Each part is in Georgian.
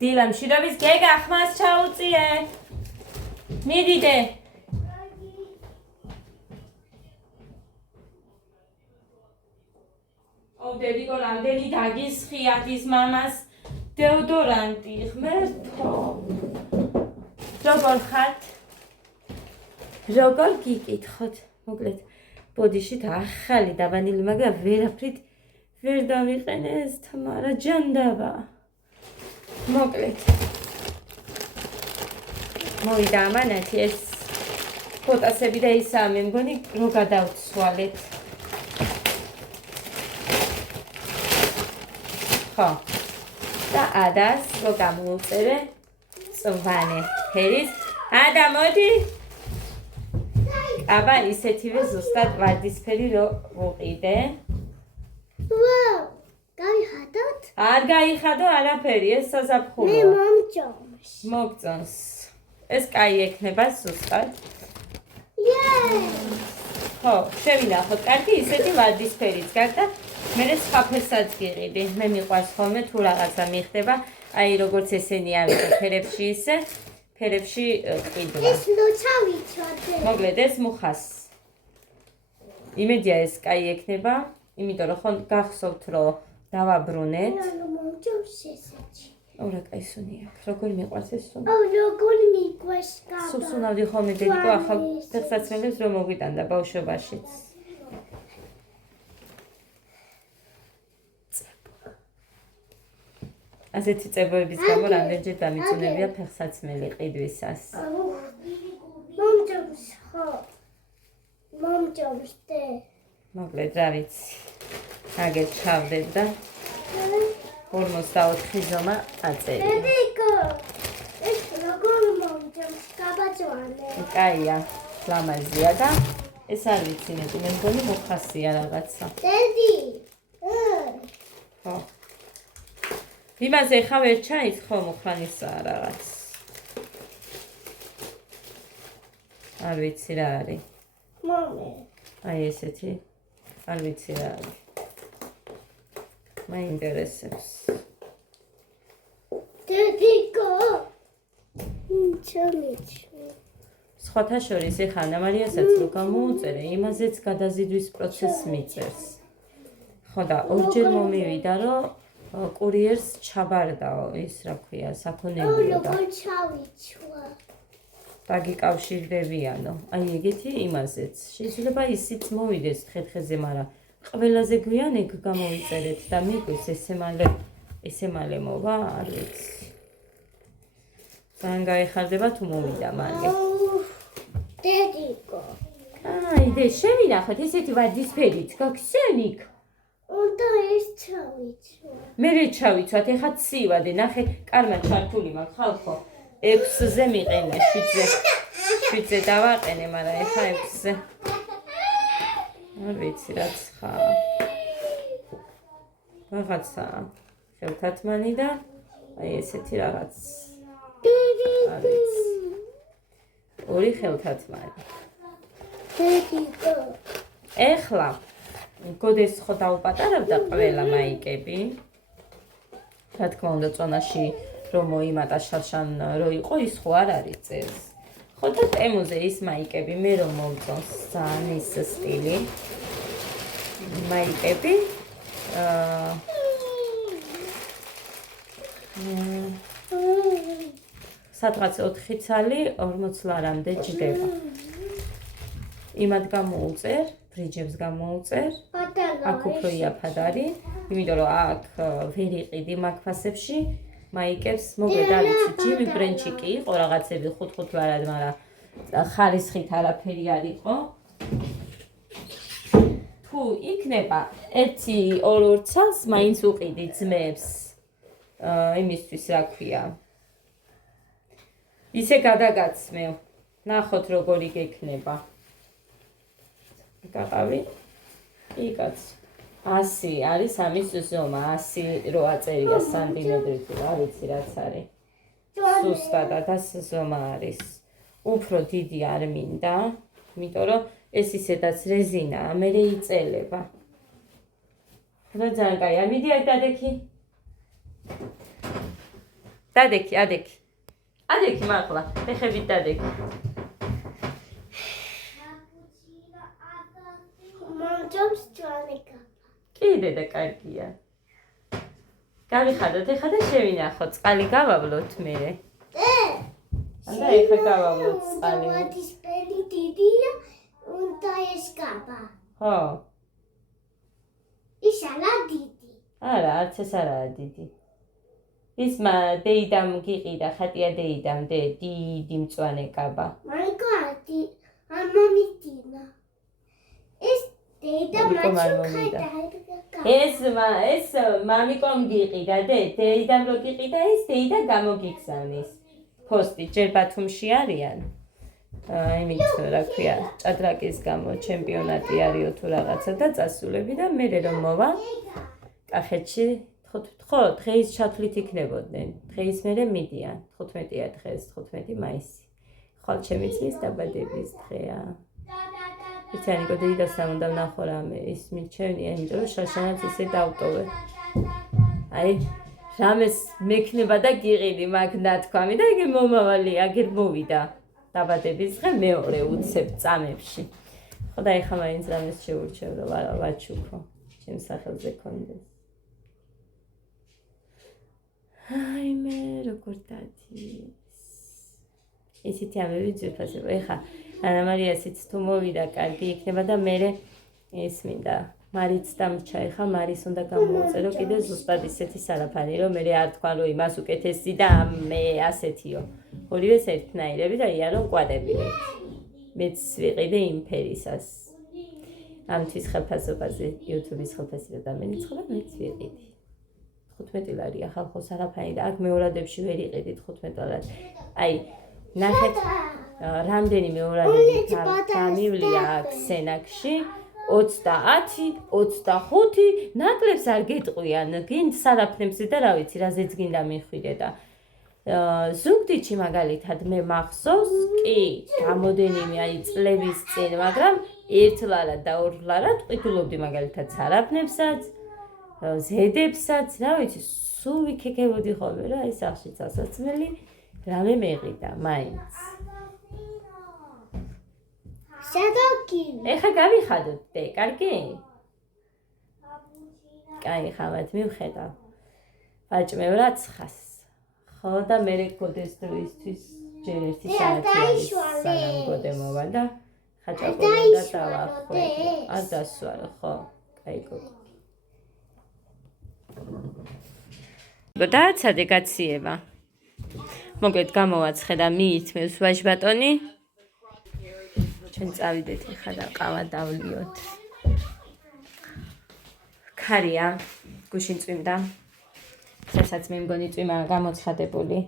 დილამ შვიდობის გეგა ხმას ჩაუწიე. მიდიდე. დედიკო რამდენი დაგისხიათ ის მამას დეოდორანტი ღმერთო. როგორ ხართ? როგორ გიკითხოთ? მოკლედ ბოდიშით ახალი დაბანილი, მაგრამ ვერაფრით ვერ დავიყენე ეს თამარა ჯანდაბა. მოკლედ მოვიდა ამანათი ეს ფოტოსები და ისაა მე მგონი რო გადავცვალეთ. ხო და ადას რო გამოვწერე წვანე ფერის. ადა მოდი. აბა ისეთივე ზუსტად ვარდისფერი რო ვუყიდე. გაიხადოთ? არ გაიხადო არაფერი, ეს საზაფხულოა. მე მომწონს. მოგწონს. ეს კაი ექნება ზუსტად. ხო, შევინახოთ. კარგი, ისეთი ვარდისფერიც გაქვს და მე სხვა ფერსაც გიყიდი. მე მიყვარს ხოლმე თუ რაღაცა მიხდება, აი როგორც ესენი არის ფერებში ისე, ფერებში ყიდვა. ეს ლოცა ვიცოდე. მოკლედ ეს მუხას. იმედია ეს კაი ექნება, იმიტომ რომ ხო გახსოვთ რომ დავაბრუნეთ. მომწონს ესეთი. რა კაი სუნი აქვს. როგორ მიყვარს ეს სუნი? როგორ მიყვარს კაბა. სუსუნავდი ხოლმე დედიკო ახალ ფეხსაცმელებს რომ მოგვიტანდა ბავშვობაშიც. ასეთი წებოების გამო რამდენჯერ დამიწუნებია ფეხსაცმელი ყიდვისას. მომწონს ხო. მომწონს დე. მოკლედ რა ვიცი. აგერ ჩავდეთ და 44 ზომა აწერია. დედიკო, ეს როგორ მომწონს კაბაძვანე. კაია, ლამაზია და ეს არ ვიცი მე მგონი მოხასია რაღაცა. დედი. ხო. იმაზე ხა ვერ ჩაის ხო მოხანისაა რაღაც. არ ვიცი რა არის. მომე. აი ესეთი. არ ვიცი რა არის. მაინტერესებს. დედიკო. ჩამიჩი. სხვათა შორის ეხა ანა მარიასაც რო გამოუწერე, იმაზეც გადაზიდვის პროცესს მიწერს. ხო და ორჯერ მომივიდა რომ კურიერს ჩაბარდაო ის რა ქვია საქონელია და როგორ ჩავიცვა. დაგიკავშირდებიანო. აი ეგეთი იმაზეც. შეიძლება ისიც მოვიდეს ხერხეზე, მაგრამ ყველაზე გვიან ეგ გამოვიწერეთ და მიგვის ესე მალე მოვა, არ ვიცი. ძალიან გაიხარდება თუ მოვიდა მალე. დედიკო. აი დე შევინახოთ ესეთი ვარდისფერით გაქვს იქ. უნდა ეს ჩავიცვა. მე რე ჩავიცვათ, ეხა ცივადე, ნახე, კარმა ჩართული მაქვს ხალხო. 6-ზე მიყენე, 7-ზე დავაყენე, მაგრამ ეხა 6-ზე. არ ვიცი რაც ხარ. რაღაცაა. ხელთათმანი და აი ესეთი რაღაც. არ ვიცი. ორი ხელთათმანი. დედიკო. ეხლა გოდეს ხო დაუპატარავდა ყველა მაიკები. რა თქმა უნდა, წონაში რომ მოიმატა შარშან რო იყო, ის ხო არ არის წერს. ხო და ტემოზე ის მაიკები მე რომ მომწონს ძალიან ის სტილი. მაიკები სადღაც 4 ცალი 40 ლარამდე ჯდება. იმად გამოუწერ, ბრიჯებს გამოუწერ. აქ უფრო იაფად არის, იმიტომ რომ აქ ვერ იყიდი მაგ ფასებში მაიკებს. მოკლედ არ ვიცი, ჯიმი ბრენჩი კი იყო რაღაცები 5 ლარად, მაგრამ ხარისხით არაფერი არ იყო. თუ იქნება 1-2 ცალს მაინც უყიდი ძმებს. იმისთვის რა ქვია. ისე გადაგაცმევ. ნახოთ როგორი გექნება. გაყავი? იკაც. 100 არის ამის ზომა, 100 რო აწერია სანტიმეტრით, არ ვიცი რაც არის. სუსტადად 100 ზომა არის. უფრო დიდი არ მინდა, იმიტომ რომ ეს ისედაც რეზინაა, მე იწელება. რა ძალიან კაი, არ მიდი აქ დადექი. დადექი, ადექი. ადექი მაღლა, ფეხებით დადექი. მომწონს ჯვარი კაბა. კი, დედა, კარგია. გავიხადოთ, ეხლა და შევინახოთ, წყალი გავავლოთ მერე. და ეხლა გავავლოთ წყალი. ვარდისფერი დიდია, უნდა ეს კაბა. ხო. ის არა დიდი. არა, არც ეს არაა დიდი. ის დეიდამ გიყიდა, ხატია დეიდამ, დიდი მწვანე კაბა. მაგარი, ამომიდინა. ეს დეიდა მაჩუქა. ეს მამიკომ გიყიდა, დეიდამ რო გიყიდა, ეს დეიდა გამოგიგზავნის. ფოსტი ჯერ ბათუმში არიან. იმით რა ქვია, ჭადრაკის გამო ჩემპიონატი არისო თუ რაღაცა და წასულები და მე რომ მოვა კახეთში ხო, დღეის ჩათვლით იქნებოდნენ. დღეის მერე მიდიან. 15-ია დღეს, 15 მაისი. ხვალ ჩემი წლის დაბადების დღეა. ვიცი, ანიკო დედასთან უნდა ვნახო რამე, ის მიჩვენია, იმიტომ რომ შაშანაც ისე დავტოვე. აი, რამეს მექნება და გიყიდი მაგ ნათქვამი და იგი მომავალი, აგერ მოვიდა. დაბადების დღე მეორე უცებ წამებში. ხო და ეხლა მაინც რამეს შეურჩევ, რომ ვაჩუქო. ჩემს სახელზე კონდეს. აი მე როგორ დადის. ისეთი ამები ძირფასება. ეხლა ანა მარიასიც თუ მოვიდა, კარგი იქნება და მე ის მინდა. მარიც დამრჩა, ეხლა მარის უნდა გამოუწერო კიდე ზუსტად ისეთი სარაფანი, რომ მე არ თქვა, რომ იმას უკეთესი და მე ასეთიო. ორივეს ერთნაირები და იარო კვადებილეთ. მეც ვიყიდე იმ ფერისას. ამთვის ხელფასობაზე, YouTube-ის ხელფასი და დამენიცხება, მეც ვიყიდი. 15 ლარია ხალხო სარაფანი და აქ მეორადებში ვერ იყიდით 15 ლარი. აი, ნახეთ რამდენი მეორადები გამივლია აქ სენაკში 30, 25 ნაკლებს არ გეტყვიან, გინდ სარაფნებზე და რა ვიცი, რაზეც გინდა მიხვიდე და ზუგდიდში მაგალითად მე მახსოვს, კი, გამოდენიმე აი წლების წინ, მაგრამ 1 ლარად და 2 ლარად ყიდულობდი მაგალითად სარაფნებსაც, ზედებსაც, რა ვიცი, სულ ვიქეკებოდი ხოლმე რა, აი სახში წასაცმელი რამე მეყიდა, მაინც. სადაკი. ეხა გავიხადოთ, კარგი? კაი, ხამათ მივხედავ. ვაჭმევ რაცხას. ხო და მე გქონდეს დროისთვის ჯერ ერთი საათი არის სანამ გოდემოვა და ხაჭაპური და დავახვე. არ დასვარო, ხო? კაი გოგო. დააცადე გაციება. მოკლედ გამოვაცხე და მიიწმევს ვაჟბატონი. ჩვენ წავიდეთ ეხლა და ყავა დავლიოთ. ქარია, გუშინ წვიმდა. სასაც მე მგონი წვიმა გამოცხადებული.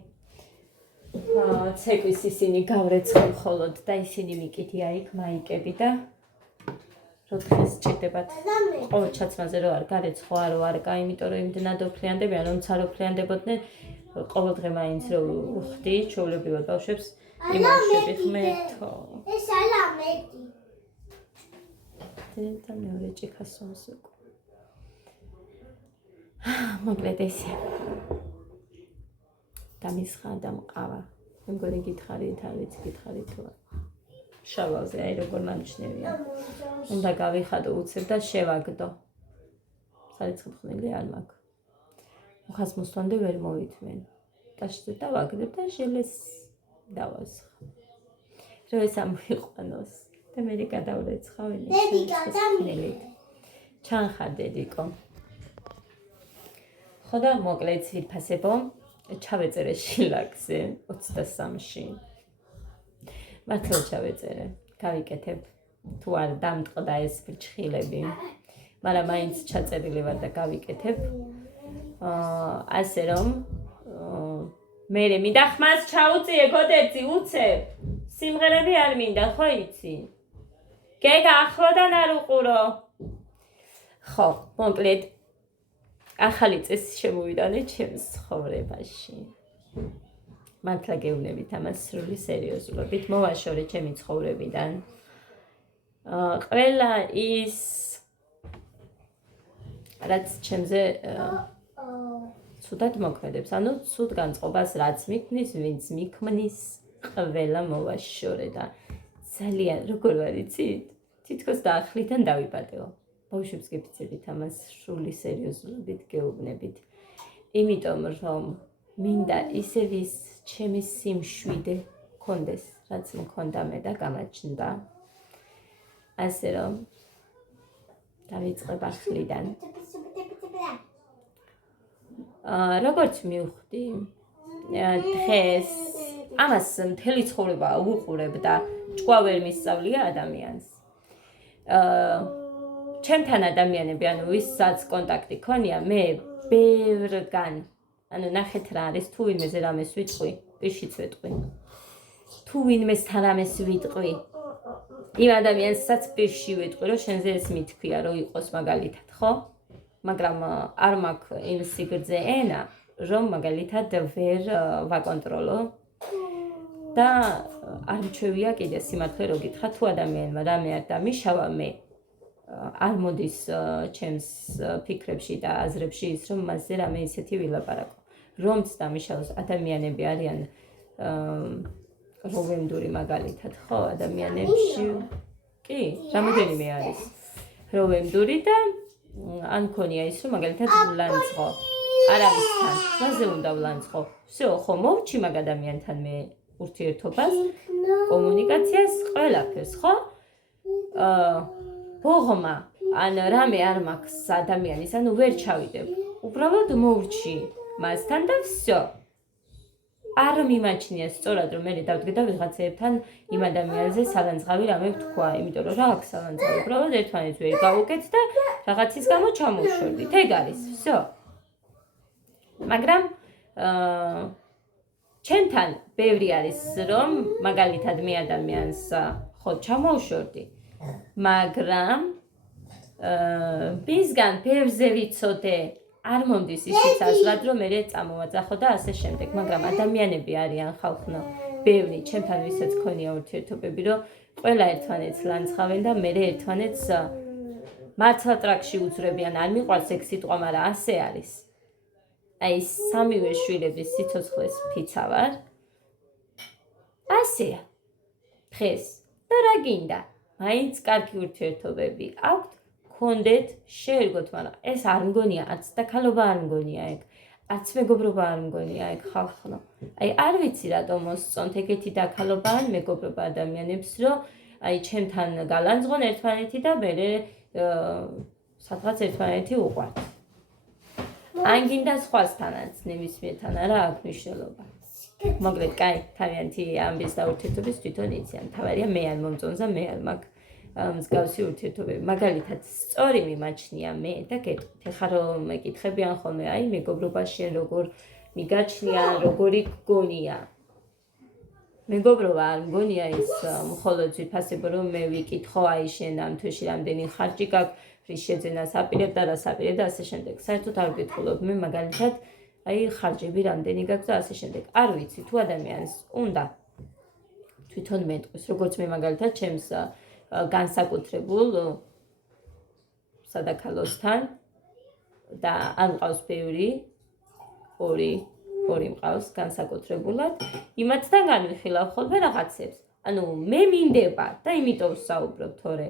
ცეკვის ისინი გავრეცხენ მხოლოდ და ისინი მიკიდია იქ მაიკები და რო დღეს ჭირდებათ. ყოველ ჩაცმაზე რო არ გარეცხო არო არკა, იმიტომ რომ იმდენად ოფლიანდებიან, რომცა რო ოფლიანდებოდნენ, ყოველ დღე მაინც რო ვხდი, ჩვეულებრივად ბავშვებს იმავშები ხმეთო. ეს ალამეთი. და მეორე ჭიქასონს უკვე. მოკლედ ესე. დამისხა და მყავა. მე მგონი გითხარით, არ ვიცი გითხარით თუ არა. შავაზე აი როგორ მამჩნევია. უნდა გავიხადო უცებ და შევაგდო. სარიცხით ხნილი არ მაქვს. ხას მოსვამდე ვერ მოვითმენ. დაშტე და ვაგდებ და ჟელეს დავასხა. რომ ეს ამოიყვანოს და მე გადავლეცხავ ეს. დედი გადამილი. ჩანხარ დედიკო. ხო და მოკლედ ძირფასებო, ჩავეწერე შილაკზე 23-ში. მართლა ჩავეწერე, გავიკეთებ. თუ არ დამტყდა ეს ფრჩხილები, მაგრამ მაინც ჩაწერილი ვარ და გავიკეთებ. ასე რომ მე მინდა ხმას ჩაუწიე გოდეცი უცებ. სიმღერები არ მინდა, ხო იცი? გეგა ახლოდან არ უყურო. ხო, მოკლედ ახალი წესი შემოვიდანე ჩემს ცხოვრებაში. მართლა გეუბნებით ამას სრული სერიოზულობით, მოვაშორე ჩემი ცხოვრებიდან. ყველა ის რაც ჩემზე ცუდად მოქმედებს. ანუ ცუდ განწყობას რაც მიქმნის, ვინც მიქმნის, ყველა მოვაშორე და ძალიან როგორ ვარ იცით? თითქოს დაახლიდან დავიბადეო. ბავშვებს გეფიცებით ამას სრული სერიოზულობით გეუბნებით. იმიტომ რომ მინდა ისევ ის ჩემი სიმშვიდე კონდეს, რაც მქონდა მე და გამაჩნდა. ასე რომ დავიწყებ ახლიდან. როგორც მივხვდი, დღეს ამას მთელი ცხოვრება უყურებ და ჭკვა ვერ მისწავლია ადამიანს. ჩემთან ადამიანები, ანუ ვისაც კონტაქტი ქონია, მე ბევრგან, ანუ ნახეთ რა არის, თუ ვინმეზე რამეს ვიტყვი, პირშიც ვიტყვი. თუ ვინმესთან რამეს ვიტყვი, იმ ადამიანსაც პირში ვიტყვი, რომ შენზე ეს მითქვია, რომ იყოს მაგალითად, ხო? მაგრამ არ მაქვს იმ სიგრძე ენა, რომ მაგალითად ვერ ვაკონტროლო და არ მჩვევია კიდე სიმართლე რო გითხრა, თუ ადამიანმა რამე არ დამიშავა, მე არ მოდის ჩემს ფიქრებში და აზრებში ის, რომ მასზე რამე ისეთი ვილაპარაკო. რომც დამიშავს ადამიანები არიან როვემდური მაგალითად, ხო, ადამიანებში კი, რამოდენიმე არის როვემდური და ან ქონია ის, რომ მაგალითად ვლანძღო. არავისთან, რაზე უნდა ვლანძღო? всё, ხო, მოვჩი მაგ ადამიანთან მე ურთიერთობას, კომუნიკაციას, ყველაფერს, ხო? ბოღმა, ან რამე არ მაქვს ადამიანის, ანუ ვერ ჩავიდებ. უბრალოდ მოვჩი მასთან და всё. არ მიმაჩნია სწორად რომ მე დავდგე და ვიღაცებთან იმ ადამიანზე სალანძღავი რამე ვთქვა, იმიტომ რომ რა აქვს სალანძღავი, უბრალოდ ერთმანეთს ვერ გავუკეთ და რაღაცის გამო ჩამოვშორდით. ეგ არის, всё. მაგრამ ჩემთან ბევრი არის რომ მაგალითად მე ადამიანს ხო ჩამოვშორდი, მაგრამ მისგან ბევრზე ვიცოდე არ მომდის ისიც ასლად რომ მე წამოვაძახო და ასე შემდეგ, მაგრამ ადამიანები არიან ხალხნო ბევრი ჩემთან ვისაც ქონია ურთიერთობები, რომ ყველა ერთმანეთს ლანძღავენ და მე ერთმანეთს მართლა ტრაქში უძვრებიან, არ მიყვარს ეგ სიტყვა, მაგრამ ასე არის. აი სამივე შვილების სიცოცხლეს ფიცა ვარ. ასეა. დღეს და რა გინდა? მაინც კარგი ურთიერთობები აქვთ, გქონდეთ, შეერგოთ, მაგრამ ეს არ მგონია, არც დაქალობა არ მგონია ეგ. არც მეგობრობა არ მგონია ეგ ხალხო. აი არ ვიცი რატომ მოსწონთ ეგეთი დაქალობა ან მეგობრობა ადამიანებს, რომ აი ჩემთან გალანძღონ ერთმანეთი და მე სადღაც ერთმანეთი უყვართ. ან გინდა სხვასთანაც, ნებისმიერთან არა აქვს მნიშვნელობა. მოკლედ, კაი, თავიანთი ამბის და ურთიერთობის თვითონ იციან. თავარია მე არ მომწონს და მე არ მაქვს მსგავსი ურთიერთობები. მაგალითად, სწორი მიმაჩნია მე და გეტყვით. ეხლა რომ მეკითხებიან ხოლმე, აი მეგობრობაში როგორ მიგაჩნია, როგორი გგონია. მეგობრობა არ მგონია ის მხოლოდ ვიფასებ რომ მე ვიკითხო, აი შენ ამ თვეში რამდენი ხარჯი გაქვს, რის შეძენას აპირებ და რას აპირებ და ასე შემდეგ. საერთოდ არ ვკითხულობ მე მაგალითად აი ხარჯები რამდენი გაქვს და ასე შემდეგ. არ ვიცი თუ ადამიანს უნდა თვითონ მეტყვის, როგორც მე მაგალითად ჩემს განსაკუთრებულ სადაქალოსთან და არ მყავს ბევრი, ორი მყავს განსაკუთრებულად, იმათთან განვიხილავ ხოლმე რაღაცებს. ანუ მე მინდება და იმიტომ ვსაუბრობ, თორე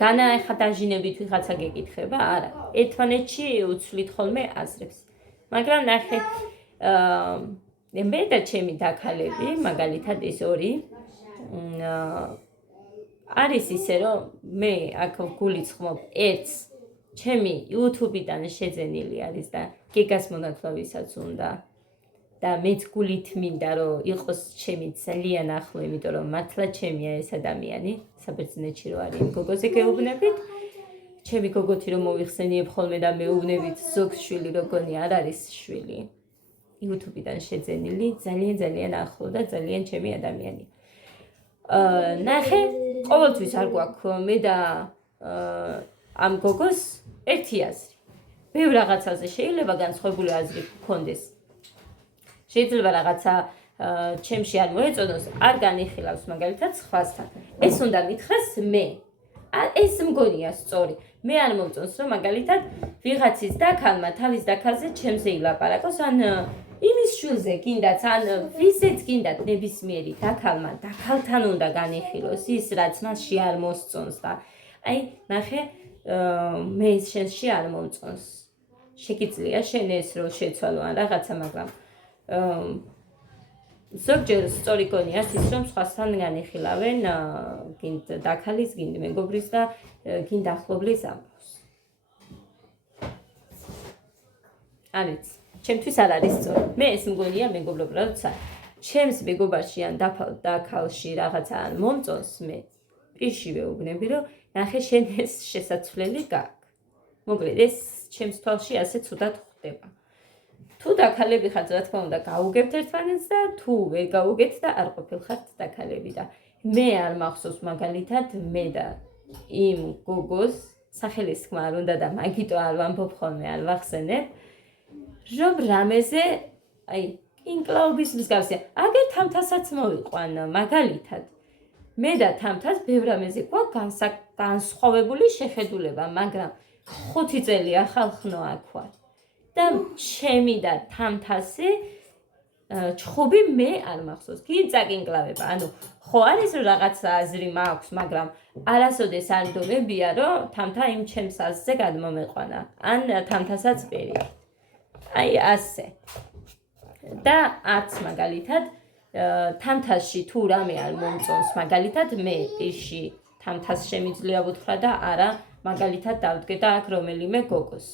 განა ეხა დაჟინებით ვიღაცა გეკითხება, არა. ერთმანეთში უცვლით ხოლმე აზრებს. მაგრამ ნახე, მე და ჩემი დაქალები, მაგალითად ეს ორი, არის ისე, რომ მე აქ გულისხმობ ერთს, ჩემი YouTube-დან შეძენილი არის და გეგას მონათლავისაც უნდა. და მეც გულით მინდა, რომ იყოს ჩემი ძალიან ახლო, იმიტომ რომ მართლა ჩემია ეს ადამიანი, საბერძნეთში რო არის გოგოზე გეუბნებით. ჩემი გოგოთი რომ მოიხსენიებ ხოლმე და მეუბნებით ზოგს შვილი როგორი არ არის შვილი. YouTube-დან შეძენილი, ძალიან ახლო და ძალიან ჩემი ადამიანი. ნახე, ყოველთვის არ გვაქვს მე და ამ გოგოს ერთი აზრი. ბევრ რაღაცაზე შეიძლება განსხვავებული აზრი გქონდეს. შეიძლება რაღაცა ჩემში არ მოეწონოს, არ განიხილავს მაგალითად სხვასთან. ეს უნდა მითხრას მე. ეს მგონია სწორი. მე არ მომწონს რომ მაგალითად ვიღაცის დაქალმა თავის დაქალზე ჩემზე ილაპარაკოს ან იმის შვილზე გინდათ ან ვიზეც გინდათ ნებისმიერი დაქალმა დაქალთან უნდა განიხილოს ის რაც მასში არ მოსწონს და აი ნახე მე ის შენში არ მომწონს შეგიძლია შენ ეს რო შეცვალო ან რაღაცა მაგრამ ზოგჯერ სწორი გონიას ის რომ სხვასთან განიხილავენ გინდ დაქალის გინდ მეგობრის და გინდ ახლობლის ამბავს არიც ჩემთვის არ არის სწორი მე ეს მგონია მეგობრობა როცა ჩემს მეგობარში ან დაქალში რაღაცა არ მომწონს მე პირშივე ვუბნები რომ ნახე შენ ეს შესაძლებელი გაქვს მოკლედ ეს ჩემს თვალში ასე ცუდად ხდება თუ დაქალები ხართ რა თქმა უნდა გაუგებთ ერთმანეთს და თუ ვერ გაუგებთ და არ ყოფილხართ დაქალები და მე არ მახსოვს მაგალითად მე და იმ გოგოს სახელის თქმა არ უნდა და მაგიტო არ ვამბობ ხოლმე არ ვახსენებ რომ რამეზე აი ინკლაობის მსგავსია აგერ თამთასაც მოვიყვან მაგალითად მე და თამთას ბევრ რამეზე გვაქვს განსხვავებული შეხედულება მაგრამ 5 წელი ახალ ხნო აქ ვარ და ჩემი და თამთასი ჩხუბი მე არ მახსოვს გიწაკინკლავება ანუ ხო არის რომ რაღაც აზრი მაქვს მაგრამ არასოდეს არ მდომებია რომ თამთა იმ ჩემს აზრზე გადმომეყვანა ან თამთასაც პერიოდ აი ასე და არც მაგალითად თამთაში თუ რამე არ მომწონს მაგალითად მე პირში თამთას შემიძლია ვუთხრა და არა მაგალითად დავდგე და აქ რომელიმე გოგოს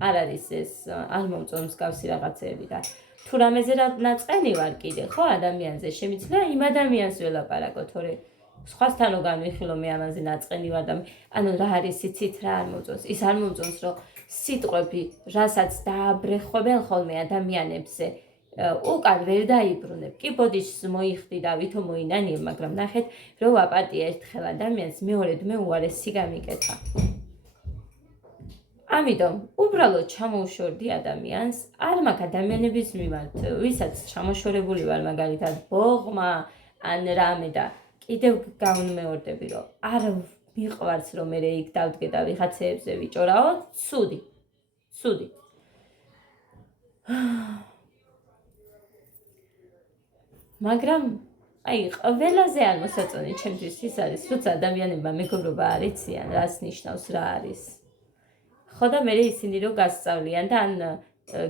არ არის ეს არ მომწონს გავსი რაღაცეები და თუ რამეზე ნაწყენი ვარ კიდე ხო ადამიანზე შემიძლია იმ ადამიანს ველაპარაკო თორე სხვასთან რო განვიხილო მე ამაზე ნაწყენი ვარ და ანუ რა არის იცით რა არ მომწონს ის არ მომწონს რომ სიტყვები რასაც დააბრეხვებენ ხოლმე ადამიანებზე უკან ვერ დაიბრუნებ კი ბოდიშს მოიხდი და ვითომ მოინანიებ მაგრამ ნახეთ რო ვაპატია ერთხელ ადამიანს მეორედ მე უარესი გამიკეთა ამიტომ უბრალოდ ჩამოუშვერდი ადამიანს არ მაქვს ადამიანების მიმართ ვისაც ჩამოშორებული ვარ მაგალითად ბოღმა ან რამე და კიდევ გაუნმეორდები რომ არ მიყვარს რომ მე იქ დავდგე და ვიღაცეებზე ვიჭორაო ცუდი მაგრამ აი ყველაზე არ მოსაწონი ჩემთვის ის არის როცა ადამიანებმა მეგობრობა არ იციან რას ნიშნავს რა არის ხო და მე ისინი რო გასწავლიან და ან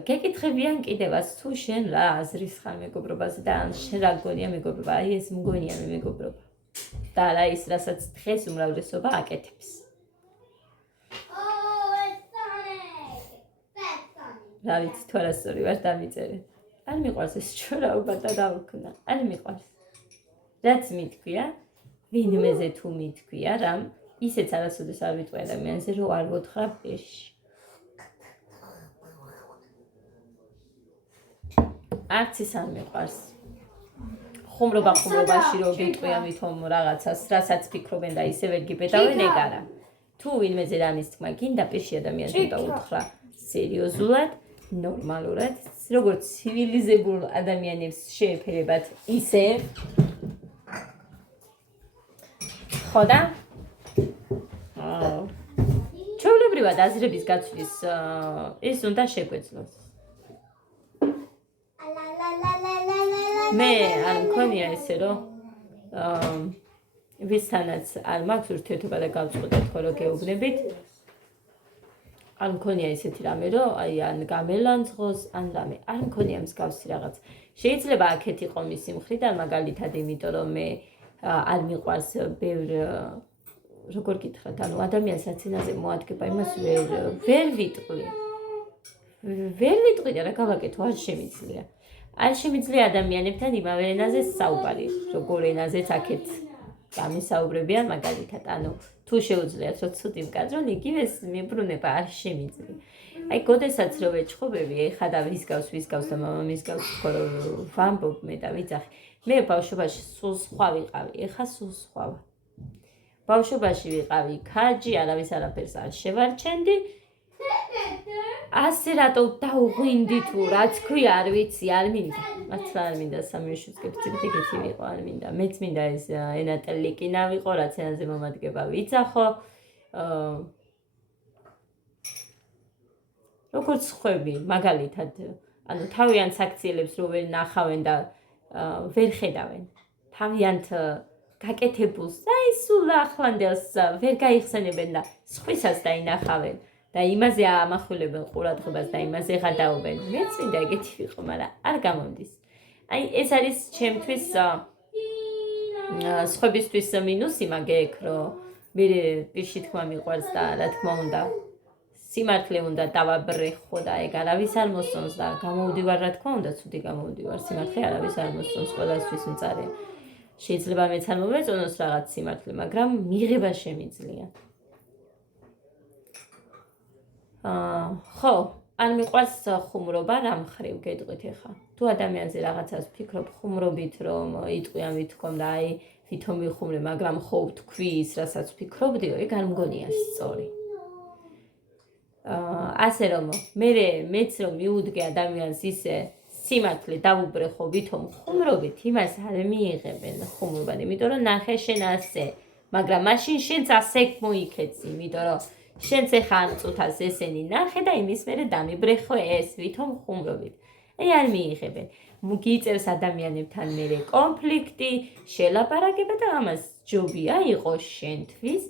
გეკითხებიან კიდევაც თუ შენ რა აზრის ხარ მეგობრობაზე და ან შენ რა გონია მეგობრობა აი ეს მგონია მე მეგობრობა და რა ის რასაც დღეს უმრავლესობა აკეთებს რა ვიცი თუ არასწორი ვარ დამიწერეთ არ მიყვარს ეს ჩვეუება და დავუქნა არ მიყვარს რაც მითქვია ვინმეზე თუ მითქვია რამ ისეც არასოდეს არ ვიტყვი ადამიანზე რომ არ ვოთხრა პირში არც ის არ მიყვარს ხუმრობაში რომ ვიტყვი ამითომ რაღაცას რასაც ფიქრობენ და ისე ვერ გიბედავენ ეგ არა თუ ვინმეზე რამის თქმა გინდა პირში ადამიანს უნდა უთხრა სერიოზულად ნორმალურად როგორც ცივილიზებულ ადამიანებს შეეფერებათ ისე ხო და ჩვეულებრივად აზრების გაცვლის ეს უნდა შეგვეძლოს მე არ მქონია ესე რომ ვისთანაც არ მაქვს ურთიერთობა და გავწყვეტეთ ხო რომ გეუბნებით არ მქონია ისეთი რამე რომ აი ან გამელანძღოს ან რამე არ მქონია მსგავსი რაღაც შეიძლება აქეთ იყო მისი მხრიდან მაგალითად იმიტომ რომ მე არ მიყვარს ბევრ როგორ გითხრათ ანუ ადამიანს აცინაზე მოადგება იმას ვერ ვიტყვი და რა გავაკეთო არ შემიძლია ადამიანებთან იმავე ენაზე საუბარი როგორ ენაზეც აქეთ გამისაუბრებიან მაგალითად ანუ თუ შეუძლიათ რომ ცუდი მკადრონ იგივეს მიბრუნება არ შემიძლია აი გოდესაც რომ ეჩხუბები ეხა და ვის გავს და მამამის გავს ხო რომ ვამბობ მე და ვიძახი მე ბავშვობაში სულ სხვა ვიყავი ეხა სულ სხვა ბავშვობაში ვიყავი ქაჯი არავის არაფერს არ შევარჩენდი ასე რატო დაუღვინდი თუ რაც ქვია არ ვიცი არ მინდა მართლა არ მინდა სამიშვიდ გეფიცებით ეგეთი ვიყო არ მინდა მეც მინდა ეს ენატელიკინა ვიყო რაც ენაზე მომადგება ვიცახო როგორც ხვები, მაგალითად, ანუ თავიანთ საქციელებს რო ვერ ნახავენ და ვერ ხედავენ. თავიანთ გაკეთებულს, აი სულ ახლანდელს ვერ გაიხსენებენ და სხვისას დაინახავენ და იმაზე ამახვილებენ ყურადღებას და იმაზე ღადაობენ. მეც მინდა ეგეთი ვიყო, მაგრამ არ გამომდის. აი ეს არის ჩემთვის სხვებისთვის მინუსი მაგექ, რომ მე პირში თქმა მიყვარს და რა თქმა უნდა სიმართლე უნდა დავაბრეხო და ეგ არავის არ მოსწონს და გამოვდივარ რა თქმა უნდა ცუდი გამოვდივარ სიმართლე არავის არ მოსწონს ყველასთვის მწარეა შეიძლება მეც არ მომეწონოს რაღაც სიმართლე მაგრამ მიღება შემიძლია ხო არ მიყვარს ხუმრობა რა მხრივ გეტყვით ახლა თუ ადამიანზე რაღაცას ვფიქრობ ხუმრობით რომ იტყვიან ვითქომ და აი ვითომ ვიხუმრე მაგრამ ხო ვთქვი ის რასაც ვფიქრობდიო ეგ არ მგონია სწორი ასე რომ მეც რომ მიუდგე ადამიანს ისე სიმართლე დავუბრეხო ვითომ ხუმრობით იმას არ მიიღებენ ხუმრობად იმიტომ რომ ნახე შენ ასე მაგრამ მაშინ შენც ასე მოიქეცი იმიტომ რომ შენც ახლა ამ წუთას ესენი ნახე და იმის მერე დამიბრეხო ეს ვითომ ხუმრობით აი არ მიიღებენ გიწევს ადამიანებთან მერე კონფლიქტი შელაპარაკება და ამას ჯობია იყოს შენთვის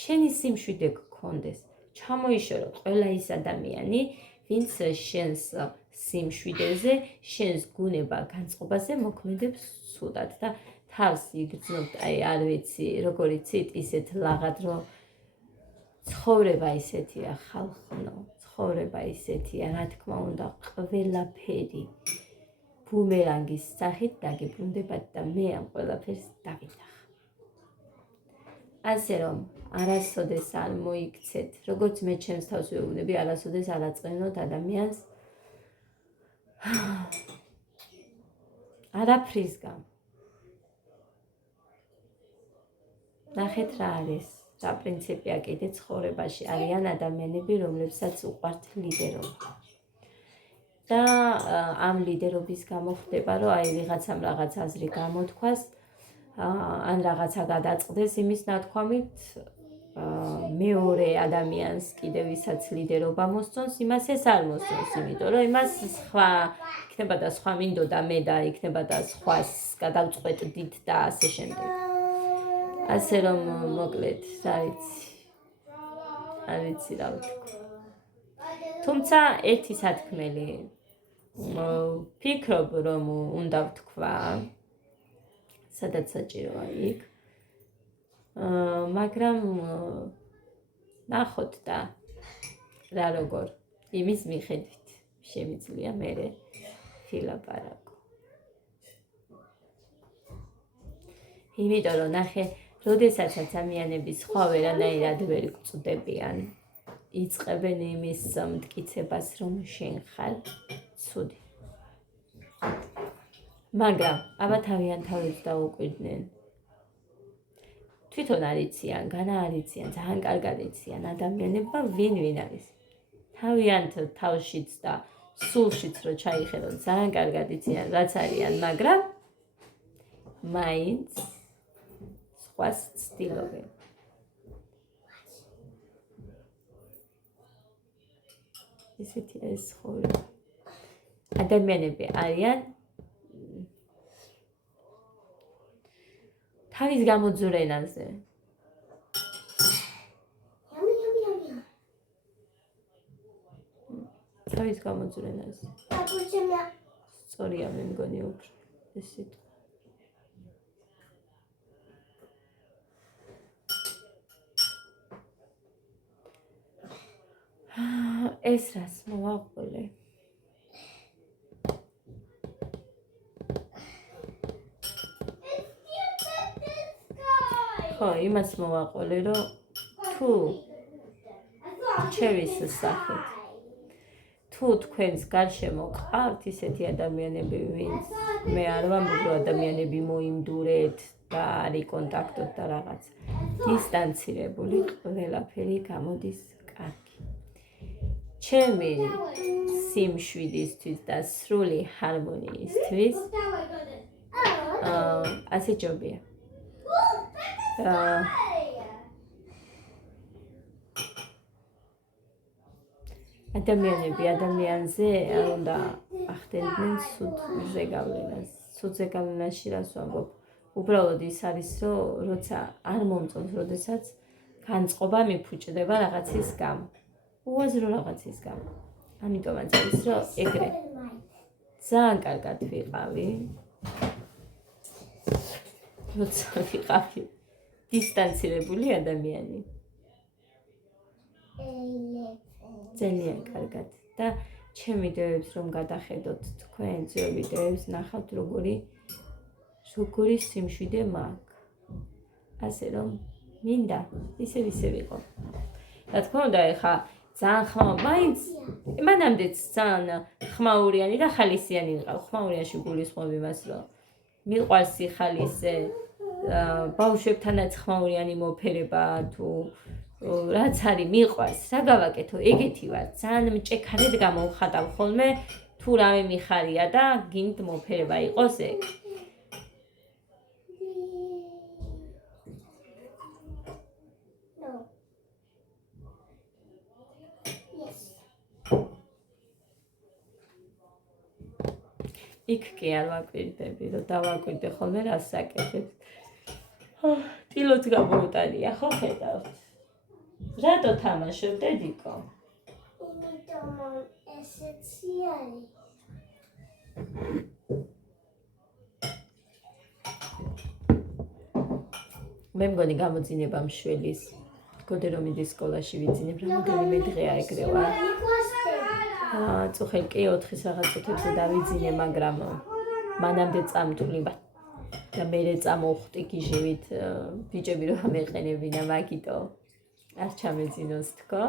შენი სიმშვიდე გქონდეს ჩამოიშორო ყველა ის ადამიანი, ვინც შენს სიმშვიდეზე, შენს გუნება განწყობაზე მოქმედებს ცუდად და თავს იგრძნობთ, აი არ ვიცი, როგორ იცით, ისეთ ლაღად, რომ ცხოვრება ისეთია ხალხო, ცხოვრება ისეთია, რა თქმა უნდა, ყველაფერი ბუმერანგის სახით დაგიბრუნდებათ და მე ამ ყველაფერს დავინახავ. ასე რომ არასოდეს არ მოიქცეთ, როგორც მე ჩემს თავს ვეუბნები, არასოდეს არ აწყენოთ ადამიანს არაფრის გამო. ნახეთ რა არის, რა პრინციპია კიდე ცხოვრებაში, არიან ადამიანები, რომლებსაც უყვართ ლიდერობა. და ამ ლიდერობის გამო ხდება, რომ აი ვიღაცამ რაღაც აზრი გამოთქვას, ან რაღაცა გადაწყდეს იმის ნათქვამით მეორე ადამიანს კიდევ ვისაც ლიდერობა მოსწონს, იმას ეს არ მოსწონს, იმიტომ რომ იმას სხვა იქნება და სხვა მინდოდა მე და იქნება და სხვას გადავწყვეტდით და ასე შემდეგ. ასე რომ მოკლედ, არ ვიცი რა ვთქვა. თუმცა ერთი სათქმელი ვფიქრობ რომ უნდა ვთქვა სადაც საჭიროა იქ მაგრამ ნახოთ და რა როგორ იმის მიხედვით შემიძლია მე ვილაპარაკო იმიტომ რომ ნახე როდესაც ადამიანები სხვა ვერანაირად ვერ გწვდებიან იწყებენ იმის მტკიცებას რომ შენ ხარ ცუდი მაგრამ აბა თავიან თავებს დაუკვირდნენ თვითონ არ იციან, განა არ იციან, ძალიან კარგად იციან ადამიანებმა ვინ არის. თავიანთ თავშიც და სულშიც რო ჩაიხედონ, ძალიან კარგად იციან, რაც არიან, მაგრამ მაინც სხვას ცდილობენ. ისეთია ეს ცხოვრება. ადამიანები არიან თავის გამოძვრენაზე. თავის გამოძვრენაზე. სწორია მე მგონი უფრო ეს სიტყვა. ეს რას მოვაყოლე? ხო, იმას მოვაყოლე, რომ თუ ჩემის სახით თუ თქვენს გარშემო ყავთ ისეთი ადამიანები, ვინც მე არ ვამბობ, რომ ადამიანები მოიმდურეთ და არის კონტაქტოთ და რაღაც დისტანცირებული ყველაფერი გამოდის კარგი. ჩემი სიმშვიდისთვის და სრული ჰარმონიისთვის ასე ჯობია. ადამიანები ადამიანზე არ უნდა ახდენდნენ სუდ ზეგავლენას. სუდ ზეგავლენაში რას ვამბობ? უბრალოდ ის არის, რომ როცა არ მომწონს, როდესაც განწყობა მიფუჭდება რაღაცის გამო. უაზრო რაღაცის გამო. ამიტომაც არის, რომ ეგრე ძალიან კარგად ვიყავი. როცა ვიყავი დისტანცირებული ადამიანი. ძალიან კარგად და ჩემი ვიდეოებს რომ გადახედოთ თქვენ ძველ ვიდეოებს ნახავთ როგორი სიმშვიდე მაქვს. ასე რომ მინდა ისე ვიყო. რა თქმა უნდა ეხა ძალიან ხმა მაინც მანამდეც ძალიან ხმაურიანი და ხალისიანი ვიყავ. ხმაურიანში გულისხმობ იმას რომ მიყვარს სიხალისე ბავშვებთანაც ხმაურიანი მოფერება თუ რაც არის მიყვარს რა გავაკეთო ეგეთი ვარ ძალიან მჭექარედ გამოვხატავ ხოლმე თუ რამე მიხარია და გინდ მოფერება იყოს ეგ იქ კი არ ვაკვირდები რომ დავაკვირდე ხოლმე რას საკეთებ ტილოც გამოუტანია ხო ხედავთ რატო თამაშობ დედიკო? იმიტომ ესეცი არის. მე მგონი გამოძინება მშველის. გქონდე რომ მიდის სკოლაში ვიძინებ, რამდენიმე დღეა ეგრე ვარ. წუხელ კი 4-ის რაღაც წუთებზე დავიძინე, მაგრამ მანამდე წამტვლიბა. და მერე წამოვხვდი გიჟევით ბიჭები რომ ამეყენებინა მაგიტო. არ ჩამეძინოს თქო,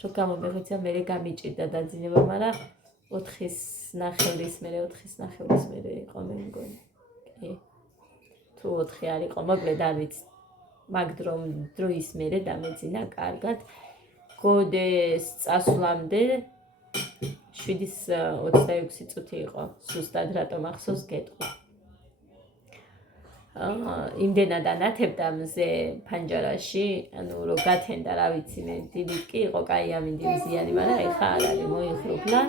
რომ გამომეღვიძა მერე გამიჭირდა დაძინება, მაგრამ 4-ის ნახევრის მერე იყო მე მგონი. კი. თუ 4 არ იყო, მოკლედ არ ვიცი. მაგ დროის მერე დამეძინა კარგად. გოდეს წასვლამდე 7:26 წუთი იყო. სუსტად რატომ ახსოვს გეტყვი. იმდენად ანათებდა მზე ფანჯარაში, ანუ რო გათენდა, რა ვიცი მე, დიდი კი იყო, კაი ამინდი ზიანი, მაგრამ ეხა არ არის, მოიხრობლა.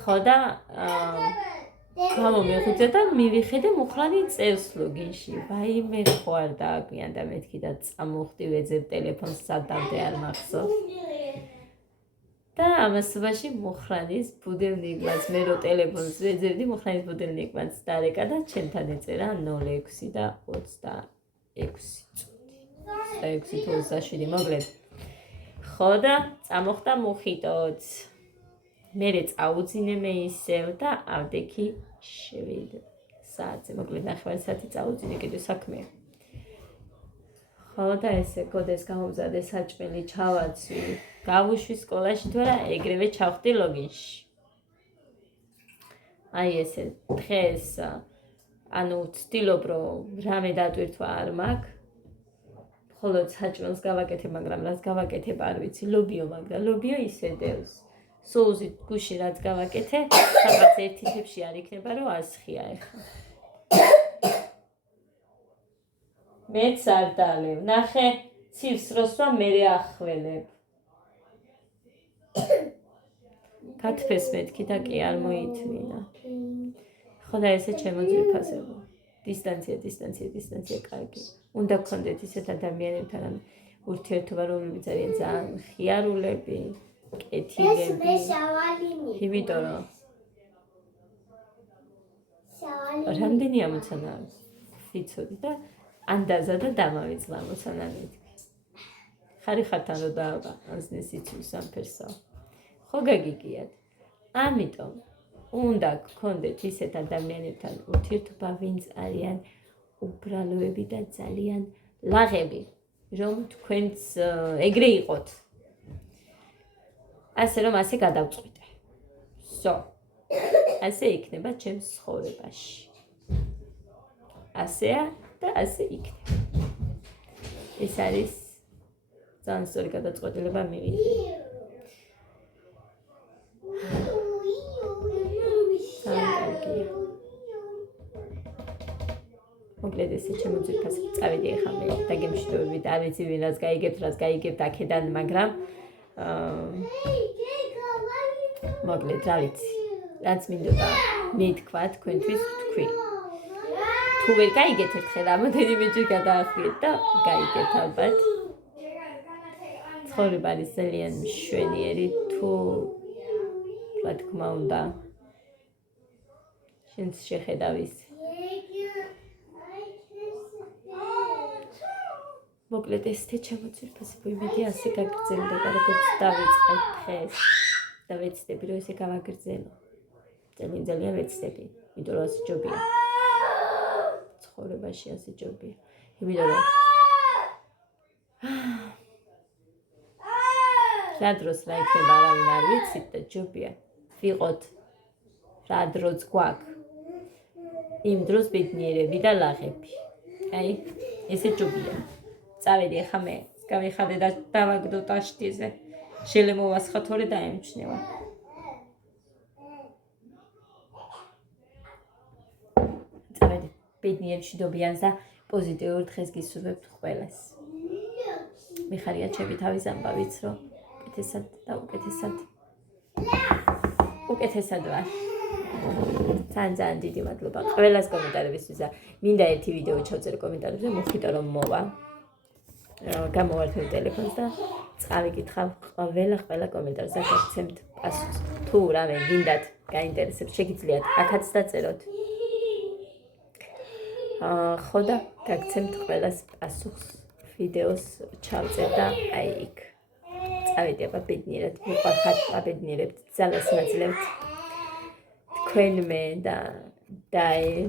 ხო და გამომეღვიძა და მივიხედე მუხრანი წევს ლოგინში. ვაიმე ხო არ დააგვიანდა მეთქი და წამოვხდი ვეძებ ტელეფონს სადამდე არ მახსოვს. და ამასობაში მუხრანის ბუდელნიკმაც მე რო ტელეფონს ვეძებდი მუხრანის ბუდელნიკმაც დარეკა და ჩემთან ეწერა 06 და 26 წუთი. 26 თუ 27 მოკლედ. ხო და წამოხდა მუხიტოც. მერე წაუძინე მე ისევ და ავდექი 7 საათზე მოკლედ 9 საათი წაუძინე კიდე საქმეა. ხო და ესე გოდეს გამომზადე საჭმელი ჩავაცვი. გავუშვი სკოლაში თუ არა ეგრევე ჩავხდი ლოგინში. აი ესე დღეს ანუ ვცდილობ რომ რამე დატვირთვა არ მაქვს. მხოლოდ საჭმელს გავაკეთებ, მაგრამ რას გავაკეთებ არ ვიცი. ლობიო მაგრამ ლობიო ისე დევს. სოუსი გუში რაც გავაკეთე, რაღაც ერთი თებში არ იქნება რომ ასხია ეხლა. მეც არ დალევ. ნახე, ცივს როსვა მერე ახველებ. კათფეს მეთქი და კი არ მოითმინა. ხო და ესე ჩემოძვირფასებო. დისტანცია კარგი. უნდა გქონდეთ ისეთ ადამიანებთან ურთიერთობა, რომლებიც არიან ძალიან ხიარულები, კეთილები. იმიტომ რომ რამდენი ამოცანა ვიცოდი და ანდაზა და დამავიწყდა ამოცანა მეთქი. ხარი ხართან რომ დააბანზნეს იცის ამ ფერსო. ხო გაგიგიათ. ამიტომ უნდა გქონდეთ ისეთ ადამიანებთან ურთიერთობა, ვინც არიან უბრალოები და ძალიან ლაღები, რომ თქვენც ეგრე იყოთ. ასე რომ ასე გადავწყვიტე. ასე იქნება ჩემს ცხოვრებაში. ასეა და ასე იქნება. ეს არის ძალიან სწორი გადაწყვეტილება მივიღე. მოკლედ ესე ჩემოძვირფასებ წავედი ახლა მე და გემშვიდობებით არ ვიცი ვინ რას გაიგებთ აქედან, მაგრამ მოკლედ რა ვიცი რაც მინდოდა მითქვა თქვენთვის თქვი თუ ვერ გაიგეთ ერთხელ რამოდენიმეჯერ გადაახვიეთ და გაიგეთ ალბათ ცხოვრება არის ძალიან მშვენიერი თუ რა თქმა უნდა შენც შეხედავის მოკლედ ესეთი ჩემოცირფასი იმედი ასე გაგრძელდება როგორც დავიწყეთ დღეს და ვეცდები რომ ესე გავაგრძელო ძალიან ვეცდები იმიტომ რომ ასე ჯობია ცხოვრებაში ასე ჯობია იმიტომ რომ რა დროს რა იქნება არავინ არ ვიცით და ჯობია ვიყოთ რა დროც გვაქვს იმ დროს ბედნიერები და ლაღები აი ესე ჯობია წავედი ახლა მე გავიხადე და დავაგდო ტაშტიზე შელე მოვასხა თორე დაემჩნევა წავედი ბედნიერ მშვიდობიანს და პოზიტიურ დღეს გისურვებთ ყველას მიხარია ჩემი თავის ამბავიც რომ უკეთესად და უკეთესად ვარ ძალიან დიდი მადლობა ყველას კომენტარებისთვის და მინდა ერთი ვიდეო ჩავწერე კომენტარებზე მოხიტო რომ მოვა გამოვარდნილ ტელეფონს და წავიკითხავ ყველა კომენტარს და გაგცემთ პასუხს თუ რამე გინდათ გაინტერესებს შეგიძლიათ აქაც დაწეროთ ხო და გაგცემთ ყველას პასუხს ვიდეოს ჩავწერ და აი იქ წავედი აბა ბედნიერად მიყვარხართ აბედნიერებთ ძალას მაძლევთ თქვენ მე და დაე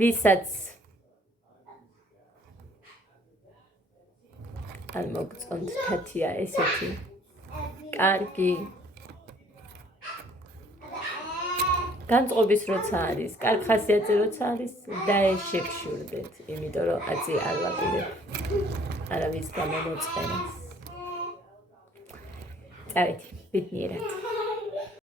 ვისაც არ მოგწონთ თათია ესეთი კარგი განწყობის როცა არის კარგი ხასიათზე როცა არის დაეშეგშურდეთ იმიტომ რომ აწი არ ვაპირებ არავის გამომოწყენას წავედი ბედნიერად